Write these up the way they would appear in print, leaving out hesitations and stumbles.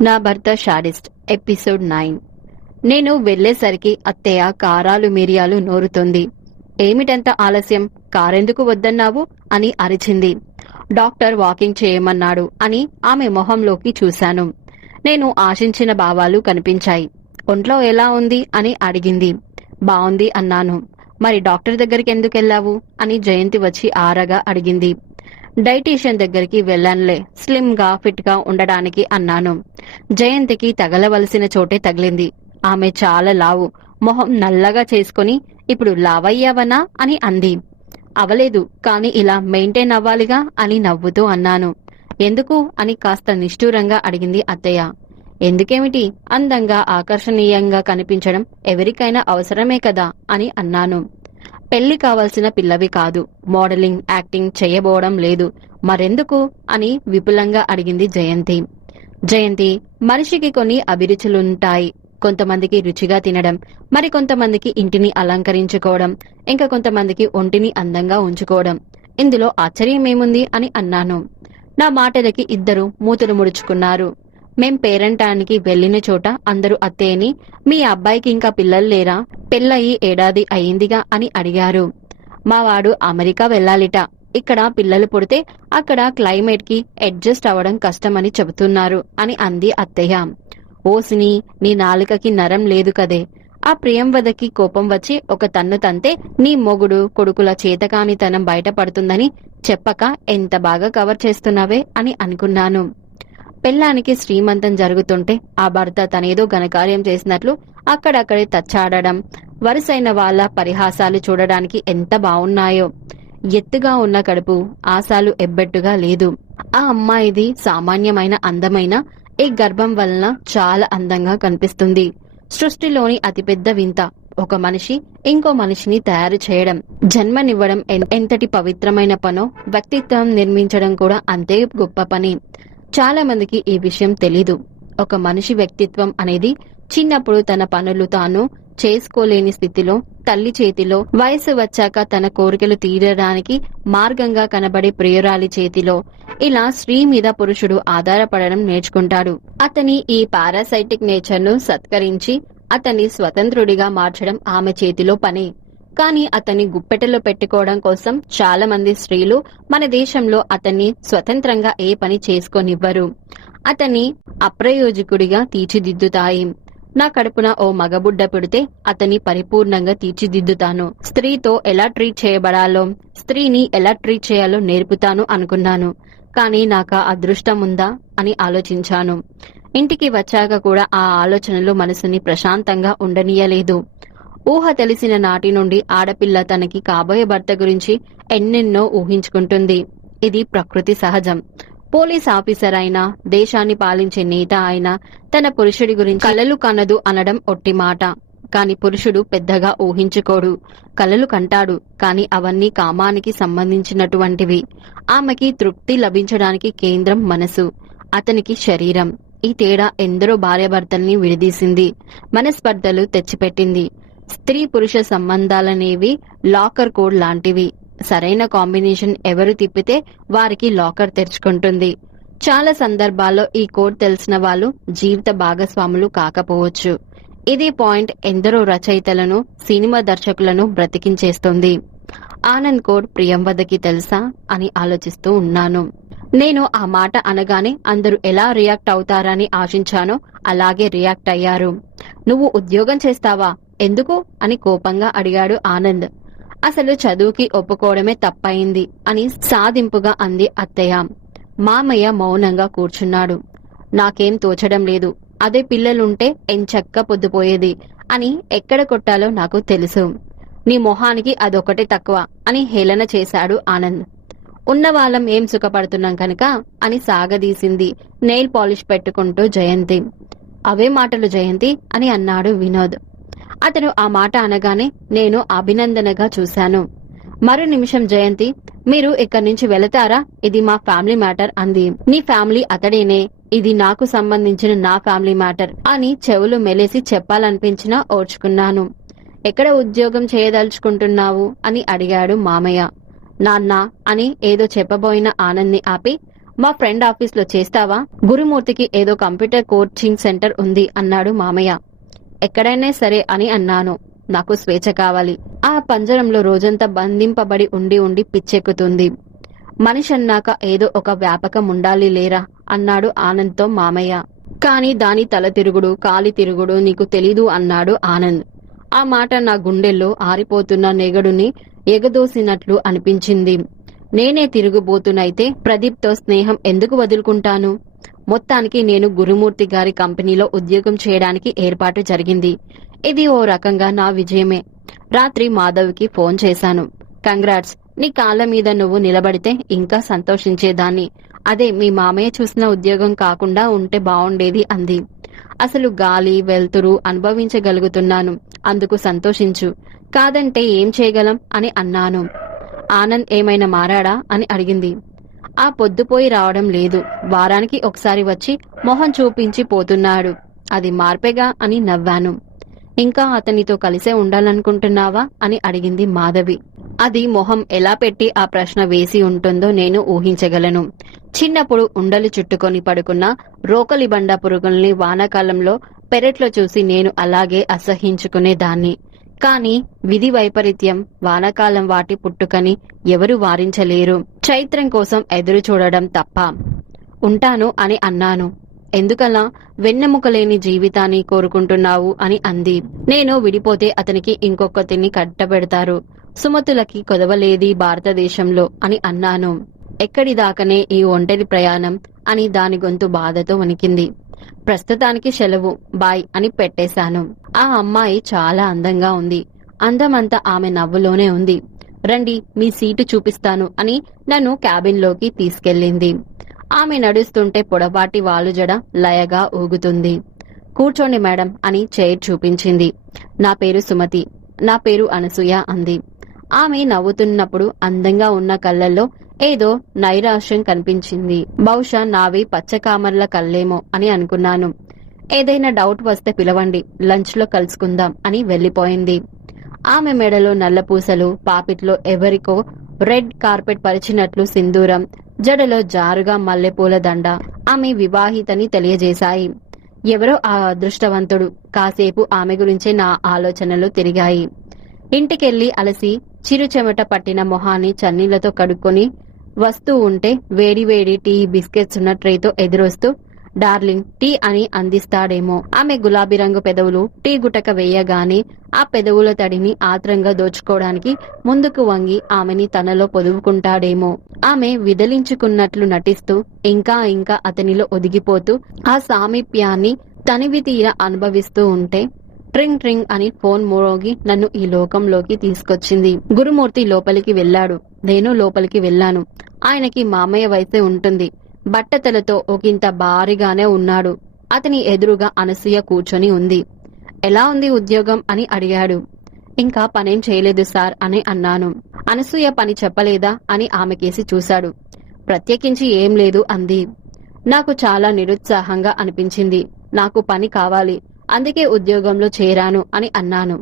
నా భర్త sadist episode 9. నేను వెళ్లేసరికి అత్తయ్య కారాలు మిరియాలు నోరుతోంది. ఏమిటంత ఆలస్యం, కారెందుకు వద్దన్నావు అని అరిచింది. డాక్టర్ వాకింగ్ చేయమన్నాడు అని ఆమె మొహంలోకి చూశాను. నేను ఆశించిన భావాలు కనిపించాయి. ఒంట్లో ఎలా ఉంది అని అడిగింది. బావుంది అన్నాను. మరి డాక్టర్ దగ్గరికి ఎందుకెళ్లావు అని జయంతి వచ్చి ఆరగా అడిగింది. డైటీషియన్ దగ్గరికి వెళ్ళానులే, స్లిమ్ గా ఫిట్ గా ఉండడానికి అన్నాను. జయంతికి తగలవలసిన చోటే తగిలింది. ఆమె చాలా లావు, మొహం నల్లగా చేసుకుని ఇప్పుడు లావయ్యావనా అని అంది. అవలేదు, కాని ఇలా మెయింటైన్ అవ్వాలిగా అని నవ్వుతూ అన్నాను. ఎందుకు అని కాస్త నిష్ఠూరంగా అడిగింది అత్తయ్య. ఎందుకేమిటి, అందంగా ఆకర్షణీయంగా కనిపించడం ఎవరికైనా అవసరమే కదా అని అన్నాను. పెళ్లి కావాల్సిన పిల్లవి కాదు, మోడలింగ్ యాక్టింగ్ చేయబోవడం లేదు, మరెందుకు అని విపులంగా అడిగింది జయంతి. జయంతి, మనిషికి కొన్ని అభిరుచులుంటాయి. కొంతమందికి రుచిగా తినడం, మరి కొంతమందికి ఇంటిని అలంకరించుకోవడం, ఇంకా కొంతమందికి ఒంటిని అందంగా ఉంచుకోవడం. ఇందులో ఆశ్చర్యమేముంది అని అన్నాను. నా మాటలకి ఇద్దరు మూతులు ముడుచుకున్నారు. మేం పేరంటానికి వెళ్లిన చోట అందరూ అత్తయ్యని, మీ అబ్బాయికి ఇంకా పిల్లలు లేరా, పెళ్ళయి ఏడాది అయిందిగా అని అడిగారు. మావాడు అమెరికా వెళ్లాలిట, ఇక్కడ పిల్లలు పుడితే అక్కడ క్లైమేట్ కి అడ్జస్ట్ అవ్వడం కష్టమని చెబుతున్నారు అని అంది అత్తయ్య. ఓసిని, నీ నాలుకకి నరం లేదు కదే. ఆ ప్రియంవదకి కోపం వచ్చి ఒక తన్ను తంతే నీ మొగుడు కొడుకుల చేతకానితనం బయటపడుతుందని చెప్పక ఎంత బాగా కవర్ చేస్తున్నావే అని అనుకున్నాను. పెళ్ళానికి శ్రీమంతం జరుగుతుంటే ఆ భర్త తనేదో ఘనకార్యం చేసినట్లు అక్కడక్కడే తచ్చాడడం, వరుసైన వాళ్ళ పరిహాసాలు చూడడానికి ఎంత బావున్నాయో. ఎత్తుగా ఉన్న కడుపు ఆశాలు ఎబ్బెట్టుగా లేదు. ఆ అమ్మాయిది సామాన్యమైన అందమైన ఈ గర్భం వలన చాలా అందంగా కనిపిస్తుంది. సృష్టిలోని అతిపెద్ద వింత, ఒక మనిషి ఇంకో మనిషిని తయారు చేయడం, జన్మనివ్వడం ఎంతటి పవిత్రమైన పనో, వ్యక్తిత్వం నిర్మించడం కూడా అంతే గొప్ప పని. చాలా మందికి ఈ విషయం తెలీదు. ఒక మనిషి వ్యక్తిత్వం అనేది చిన్నప్పుడు తన పనులు తాను చేసుకోలేని స్థితిలో, తల్లి చేతిలో, వయసు వచ్చాక తన కోరికలు తీరడానికి మార్గంగా కనబడే ప్రియురాలి చేతిలో, ఇలా స్త్రీ మీద పురుషుడు ఆధారపడడం నేర్చుకుంటాడు. అతని ఈ పారాసైటిక్ నేచర్ ను సత్కరించి అతన్ని స్వతంత్రుడిగా మార్చడం ఆమె చేతిలో పని. కానీ అతన్ని గుప్పెటలో పెట్టుకోవడం కోసం చాలా మంది స్త్రీలు మన దేశంలో అతన్ని స్వతంత్రంగా ఏ పని చేసుకోనివ్వరు. అతన్ని అప్రయోజకుడిగా తీర్చిదిద్దుతాయి. నా కడుపున ఓ మగబుడ్డ పుడితే అతన్ని పరిపూర్ణంగా తీర్చిదిద్దుతాను. స్త్రీతో ఎలా ట్రీట్ చేయబడాలో, స్త్రీని ఎలా ట్రీట్ చేయాలో నేర్పుతాను అనుకున్నాను. కానీ నాకు అదృష్టం ఉందా అని ఆలోచించాను. ఇంటికి వచ్చాక కూడా ఆ ఆలోచనలు మనసుని ప్రశాంతంగా ఉండనీయలేదు. ఊహ తెలిసిన నాటి నుండి ఆడపిల్ల తనకి కాబోయే భర్త గురించి ఎన్నెన్నో ఊహించుకుంటుంది. ఇది ప్రకృతి సహజం. పోలీస్ ఆఫీసర్ అయినా, దేశాన్ని పాలించే నేత అయినా తన పురుషుడి గురించి కలలు కనదు అనడం ఒట్టి మాట. కాని పురుషుడు పెద్దగా ఊహించుకోడు, కలలు కంటాడు. కాని అవన్నీ కామానికి సంబంధించినటువంటివి. ఆమెకి తృప్తి లభించడానికి కేంద్రం మనసు, అతనికి శరీరం. ఈ తేడా ఎందరో భార్యాభర్తల్ని విడదీసింది, మనస్పర్ధలు తెచ్చిపెట్టింది. స్త్రీ పురుష సంబంధాలనేవి లాకర్ కోడ్ లాంటివి. సరైన కాంబినేషన్ ఎవరు తిప్పితే వారికి లాకర్ తెరుచుకుంటుంది. చాలా సందర్భాల్లో ఈ కోడ్ తెలిసిన వాళ్ళు జీవిత భాగస్వాములు కాకపోవచ్చు. ఇదే పాయింట్ ఎందరో రచయితలను, సినిమా దర్శకులను బ్రతికించేస్తుంది. ఆనంద్ కోడ్ ప్రియంవదకి తెలుసా అని ఆలోచిస్తూ ఉన్నాను. నేను ఆ మాట అనగానే అందరూ ఎలా రియాక్ట్ అవుతారని ఆశించానో అలాగే రియాక్ట్ అయ్యారు. నువ్వు ఉద్యోగం చేస్తావా, ఎందుకు అని కోపంగా అడిగాడు ఆనంద్. అసలు చదువుకి ఒప్పుకోవడమే తప్పయింది అని సాధింపుగా అంది అత్తయ్య. మామయ్య మౌనంగా కూర్చున్నాడు. నాకేం తోచడం లేదు, అదే పిల్లలుంటే ఎంచక్క పొద్దుపోయేది అని ఎక్కడ కొట్టాలో నాకు తెలుసు. నీ మొహానికి అదొకటే తక్కువ అని హేళన చేశాడు ఆనంద్. ఉన్నవాళ్ళం ఏం సుఖపడుతున్నాం కనుక అని సాగదీసింది నెయిల్ పాలిష్ పెట్టుకుంటూ జయంతి. అవే మాటలు జయంతి అని అన్నాడు వినోద్. అతను ఆ మాట అనగానే నేను అభినందనగా చూశాను. మరో నిమిషం జయంతి, మీరు ఇక్కడి నుంచి వెళతారా, ఇది మా ఫ్యామిలీ మ్యాటర్ అంది. నీ ఫ్యామిలీ అతడేనే, ఇది నాకు సంబంధించిన నా ఫ్యామిలీ మ్యాటర్ అని చెవులు మెలేసి చెప్పాలనిపించినా ఓర్చుకున్నాను. ఎక్కడ ఉద్యోగం చేయదలుచుకుంటున్నావు అని అడిగాడు మామయ్య. నాన్న అని ఏదో చెప్పబోయిన ఆనంద్ని ఆపి, మా ఫ్రెండ్ ఆఫీస్లో చేస్తావా? గురుమూర్తికి ఏదో కంప్యూటర్ కోచింగ్ సెంటర్ ఉంది అన్నాడు మామయ్య. ఎక్కడైనా సరే అని అన్నాను. నాకు స్వేచ్ఛ కావాలి. ఆ పంజరంలో రోజంతా బంధింపబడి ఉండి ఉండి పిచ్చెక్కుతుంది. మనిషి అన్నాక ఏదో ఒక వ్యాపకం ఉండాలి లేరా అన్నాడు ఆనంద్తో మామయ్య. కాని దాని తల తిరుగుడు కాలి తిరుగుడు నీకు తెలీదు అన్నాడు ఆనంద్. ఆ మాట నా గుండెల్లో ఆరిపోతున్న నెగడుని ఎగదోసినట్లు అనిపించింది. నేనే తిరుగుబోతునైతే ప్రదీప్తో స్నేహం ఎందుకు వదులుకుంటాను? మొత్తానికి నేను గురుమూర్తి గారి కంపెనీలో ఉద్యోగం చేయడానికి ఏర్పాటు జరిగింది. ఇది ఓ రకంగా నా విజయమే. రాత్రి మాధవ్కి ఫోన్ చేశాను. కంగ్రాట్స్, నీ కాళ్ళ మీద నువ్వు నిలబడితే ఇంకా సంతోషించేదాన్ని. అదే మీ మామయ్య చూసిన ఉద్యోగం కాకుండా ఉంటే బావుండేది అంది. అసలు గాలి వెలుతురు అనుభవించగలుగుతున్నాను, అందుకు సంతోషించు. కాదంటే ఏం చేయగలం అని అన్నాను. ఆనంద్ ఏమైనా మారాడా అని అడిగింది. ఆ పొద్దుపోయి రావడం లేదు. వారానికి ఒకసారి వచ్చి మొహం చూపించి పోతున్నాడు. అది మార్పేగా అని నవ్వాను. ఇంకా అతనితో కలిసే ఉండాలనుకుంటున్నావా అని అడిగింది మాధవి. అది మొహం ఎలా పెట్టి ఆ ప్రశ్న వేసి ఉంటుందో నేను ఊహించగలను. చిన్నప్పుడు ఉండలు చుట్టుకొని పడుకున్న రోకలి బండ పురుగుల్ని వానాకాలంలో పెరట్లో చూసి నేను అలాగే అసహించుకునేదాన్ని. కాని విధి వైపరీత్యం, వానాకాలం వాటి పుట్టుకని ఎవరు వారించలేరు. చైత్రం కోసం ఎదురు చూడడం తప్ప. ఉంటాను అని అన్నాను. ఎందుకలా వెన్నెముకలేని జీవితాన్ని కోరుకుంటున్నావు అని అంది. నేను విడిపోతే అతనికి ఇంకొకతిని కట్టబెడతారు. సుమతులకి కొదవలేది భారతదేశంలో అని అన్నాను. ఎక్కడిదాకనే ఈ ఒంటరి ప్రయాణం అని దాని గొంతు బాధతో వణికింది. ప్రస్తుతానికి సెలవు, బాయ్ అని పెట్టేశాను. ఆ అమ్మాయి చాలా అందంగా ఉంది. అందమంతా ఆమె నవ్వులోనే ఉంది. రండి మీ సీటు చూపిస్తాను అని నన్ను క్యాబిన్లోకి తీసుకెళ్ళింది. ఆమె నడుస్తుంటే పొడవాటి వాలుజడ లయగా ఊగుతుంది. కూర్చోండి మేడం అని చైర్ చూపించింది. నా పేరు సుమతి. నా పేరు అనసూయ అంది. ఆమె నవ్వుతున్నప్పుడు అందంగా ఉన్న కళ్ళల్లో ఏదో నైరాశ్యం కనిపించింది. బహుశా నావి పచ్చకామర్ల కళ్ళేమో అని అనుకున్నాను. ఏదైనా డౌట్ వస్తే పిలవండి, లంచ్ లో కలుసుకుందాం అని వెళ్లిపోయింది. ఆమె మెడలో నల్లపూసలు, పాపిట్లో ఎవరికో రెడ్ కార్పెట్ పరిచినట్లు సింధూరం, జడలో జారుగా మల్లెపూల దండ ఆమె వివాహితని తెలియజేశాయి. ఎవరో ఆ అదృష్టవంతుడు. కాసేపు ఆమె గురించే నా ఆలోచనలు తిరిగాయి. ఇంటికెళ్లి అలసి చిరు చెమట పట్టిన మొహాన్ని చన్నీళ్లతో కడుక్కొని వస్తూ ఉంటే వేడివేడి టీ బిస్కెట్స్ ఉన్న ట్రేతో ఎదురొస్తూ డార్లింగ్ టీ అని అందిస్తాడేమో. ఆమె గులాబీ రంగు పెదవులు టీ గుటక వేయగానే ఆ పెదవుల తడిని ఆత్రంగా దోచుకోవడానికి ముందుకు వంగి ఆమెని తనలో పొదువుకుంటాడేమో. ఆమె విదలించుకున్నట్లు నటిస్తూ ఇంకా ఇంకా అతనిలో ఒదిగిపోతూ ఆ సామీప్యాన్ని తనివి తీర అనుభవిస్తూ ఉంటే ట్రింగ్ ట్రింగ్ అని ఫోన్ మోగి నన్ను ఈ లోకంలోకి తీసుకొచ్చింది. గురుమూర్తి లోపలికి వెళ్లాడు. నేను లోపలికి వెళ్లాను. ఆయనకి మామయ్య వయసే ఉంటుంది. బట్టతలతో ఒకంత భారీగానే ఉన్నాడు. అతని ఎదురుగా అనసూయ కూర్చొని ఉంది. ఎలా ఉంది ఉద్యోగం అని అడిగాడు. ఇంకా పనేం చేయలేదు సార్ అని అన్నాను. అనసూయ పని చెప్పలేదా అని ఆమెకేసి చూశాడు. ప్రత్యేకించి ఏం లేదు అంది. నాకు చాలా నిరుత్సాహంగా అనిపించింది. నాకు పని కావాలి, అందుకే ఉద్యోగంలో చేరాను అని అన్నాను.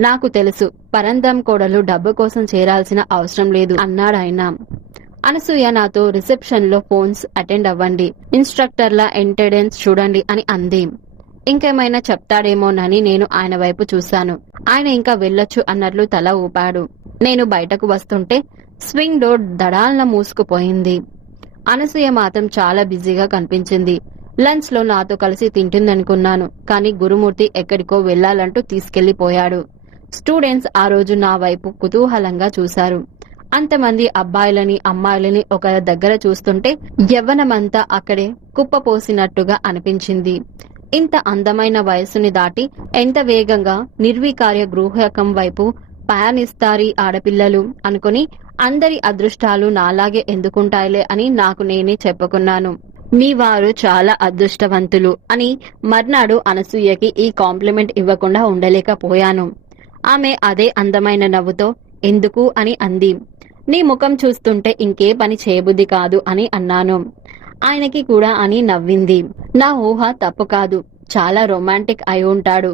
నాకు తెలుసు, పరందం కోడలు డబ్బు కోసం చేరాల్సిన అవసరం లేదు అన్నాడాయన. అనసూయ నాతో రిసెప్షన్ లో ఫోన్స్ అటెండ్ అవ్వండి, ఇన్స్ట్రక్టర్ల అటెండెన్స్ చూడండి అని అంది. ఇంకేమైనా చెప్తాడేమోనని నేను ఆయన వైపు చూశాను. ఆయన ఇంకా వెళ్ళొచ్చు అన్నట్లు తల ఊపాడు. నేను బయటకు వస్తుంటే స్వింగ్ డోర్ దడాల్న మూసుకుపోయింది. అనసూయ మాత్రం చాలా బిజీగా కనిపించింది. లంచ్ లో నాతో కలిసి తింటుందనుకున్నాను, కానీ గురుమూర్తి ఎక్కడికో వెళ్లాలంటూ తీసుకెళ్లిపోయాడు. స్టూడెంట్స్ ఆ రోజు నా వైపు కుతూహలంగా చూశారు. అంతమంది అబ్బాయిలని అమ్మాయిలని ఒక దగ్గర చూస్తుంటే యవ్వనమంతా అక్కడే కుప్పపోసినట్టుగా అనిపించింది. ఇంత అందమైన వయస్సుని దాటి ఎంత వేగంగా నిర్వీకార్య గృహకం వైపు పయనిస్తారీ ఆడపిల్లలు అనుకుని అందరి అదృష్టాలు నాలాగే ఎందుకుంటాయిలే అని నాకు నేనే చెప్పుకున్నాను. మీ వారు చాలా అదృష్టవంతులు అని మర్నాడు అనసూయకి ఈ కాంప్లిమెంట్ ఇవ్వకుండా ఉండలేకపోయాను. ఆమె అదే అందమైన నవ్వుతో ఎందుకు అని అంది. నీ ముఖం చూస్తుంటే ఇంకే పని చేయబుద్ధి కాదు అని అన్నాను. ఆయనకి కూడా అని నవ్వింది. నా ఊహ తప్పు కాదు, చాలా రొమాంటిక్ అయి ఉంటాడు.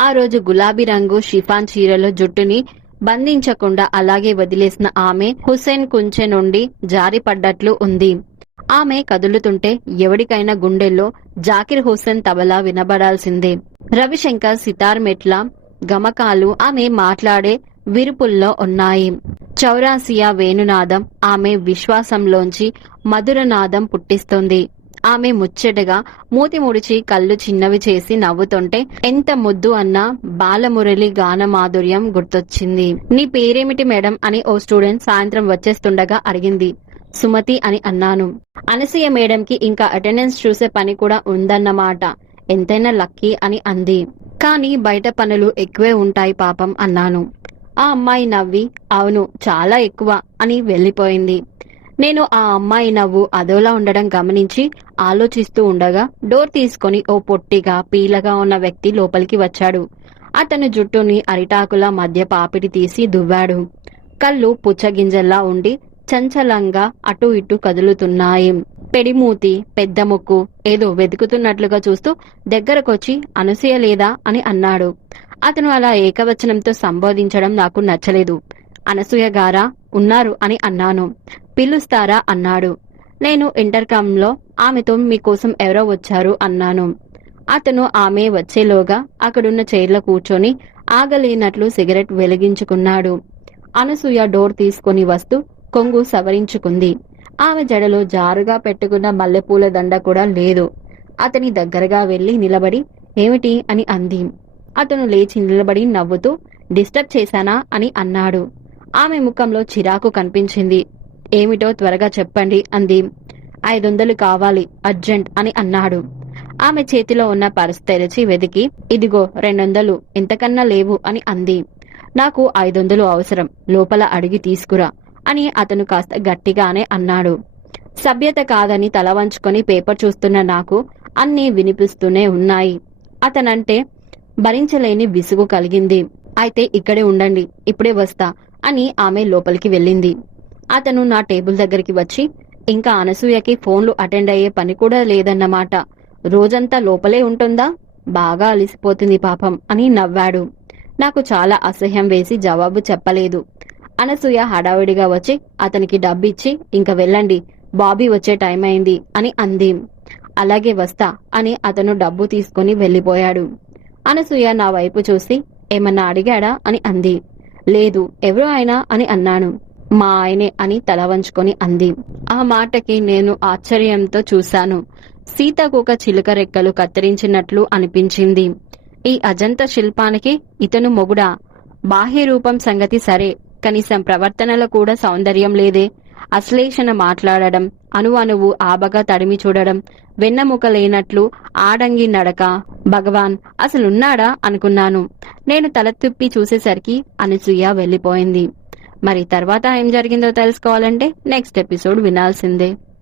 ఆ రోజు గులాబీ రంగు షిఫాన్ చీరలో జుట్టుని బంధించకుండా అలాగే వదిలేసిన ఆమె హుస్సేన్ కుంచె నుండి జారిపడ్డట్లు ఉంది. ఆమె కదులుతుంటే ఎవడికైనా గుండెల్లో జాకిర్ హుస్సేన్ తబలా వినబడాల్సిందే. రవిశంకర్ సితార్ మెట్ల గమకాలు ఆమె మాట్లాడే విరుపుల్లో ఉన్నాయి. చౌరాసియా వేణునాదం ఆమె విశ్వాసంలోంచి మధురనాదం పుట్టిస్తుంది. ఆమె ముచ్చటగా మూతి ముడిచి కళ్ళు చిన్నవి చేసి నవ్వుతుంటే ఎంత ముద్దు అన్న బాలమురళి గాన మాధుర్యం గుర్తొచ్చింది. నీ పేరేమిటి మేడం అని ఓ స్టూడెంట్ సాయంత్రం వచ్చేస్తుండగా అడిగింది. సుమతి అని అన్నాను. అనసూయ మేడంకి ఇంకా అటెండెన్స్ చూసే పని కూడా ఉందన్నమాట. ఎంతైనా లక్కీ అని అంది. కానీ బయట పనులు ఎక్కువే ఉంటాయి పాపం అన్నాను. ఆ అమ్మాయి నవ్వి అవును చాలా ఎక్కువ అని వెళ్ళిపోయింది. నేను ఆ అమ్మాయి నవ్వు అదోలా ఉండడం గమనించి ఆలోచిస్తూ ఉండగా డోర్ తీసుకొని ఓ పొట్టిగా పీలగా ఉన్న వ్యక్తి లోపలికి వచ్చాడు. అతను జుట్టుని అరిటాకుల మధ్య పాపిడి తీసి దువ్వాడు. కళ్ళు పుచ్చగింజల్లా ఉండి చంచలంగా అటు ఇటు కదులుతున్నాయి. పెడిమూతి, పెద్ద ముక్కు ఏదో వెతుకుతున్నట్లుగా చూస్తూ దగ్గరకొచ్చి అనసూయ లేదా అని అన్నాడు. అతను అలా ఏకవచనంతో సంబోధించడం నాకు నచ్చలేదు. అనసూయ గారా ఉన్నారు అని అన్నాను. పిలుస్తారా అన్నాడు. నేను ఇంటర్కామ్లో ఆమెతో మీకోసం ఎవరో వచ్చారు అన్నాను. అతను ఆమె వచ్చేలోగా అక్కడున్న చైర్లో కూర్చొని ఆగలేనట్లు సిగరెట్ వెలిగించుకున్నాడు. అనసూయ డోర్ తీసుకుని వస్తూ కొంగు సవరించుకుంది. ఆమె జడలో జారుగా పెట్టుకున్న మల్లెపూల దండ కూడా లేదు. అతని దగ్గరగా వెళ్లి నిలబడి ఏమిటి అని అంది. అతను లేచి నిలబడి నవ్వుతూ డిస్టర్బ్ చేశానా అని అన్నాడు. ఆమె ముఖంలో చిరాకు కనిపించింది. ఏమిటో త్వరగా చెప్పండి అంది. 500 కావాలి అర్జెంట్ అని అన్నాడు. ఆమె చేతిలో ఉన్న పర్స్ తెరిచి వెతికి ఇదిగో 200 ఇంతకన్నా లేవు అని అంది. నాకు 500 అవసరం, లోపల అడిగి తీసుకురా అని అతను కాస్త గట్టిగానే అన్నాడు. సభ్యత కాదని తల వంచుకొని పేపర్ చూస్తున్న నాకు అన్నీ వినిపిస్తూనే ఉన్నాయి. అతనంటే భరించలేని విసుగు కలిగింది. అయితే ఇక్కడే ఉండండి, ఇప్పుడే వస్తా అని ఆమె లోపలికి వెళ్ళింది. అతను నా టేబుల్ దగ్గరికి వచ్చి ఇంకా అనసూయకి ఫోన్లు అటెండ్ అయ్యే పని కూడా లేదన్నమాట. రోజంతా లోపలే ఉంటుందా? బాగా అలిసిపోతుంది పాపం అని నవ్వాడు. నాకు చాలా అసహ్యం వేసి జవాబు చెప్పలేదు. అనసూయ హడావిడిగా వచ్చి అతనికి డబ్బిచ్చి ఇంక వెళ్ళండి, బాబీ వచ్చే టైం అయింది అని అంది. అలాగే వస్తా అని అతను డబ్బు తీసుకుని వెళ్ళిపోయాడు. అనసూయ నా వైపు చూసి ఏమన్నా అడిగాడా అని అంది. లేదు, ఎవరు ఆయన అని అన్నాను. మా ఆయనే అని తల వంచుకొని అంది. ఆ మాటకి నేను ఆశ్చర్యంతో చూశాను. సీతకొక చిలుక రెక్కలు కత్తిరించినట్లు అనిపించింది. ఈ అజంత శిల్పానికి ఇతను మొగుడా? బాహ్య రూపం సంగతి సరే, కనీసం ప్రవర్తనలో కూడా సౌందర్యం లేదే. అశ్లేషణ మాట్లాడడం, అణువణువు ఆబగా తడిమి చూడడం, వెన్నముక లేనట్లు ఆడంగి నడక. భగవాన్, అసలున్నాడా అనుకున్నాను. నేను తల తిప్పి చూసేసరికి అనసూయ వెళ్ళిపోయింది. మరి తర్వాత ఏం జరిగిందో తెలుసుకోవాలంటే నెక్స్ట్ ఎపిసోడ్ వినాల్సిందే.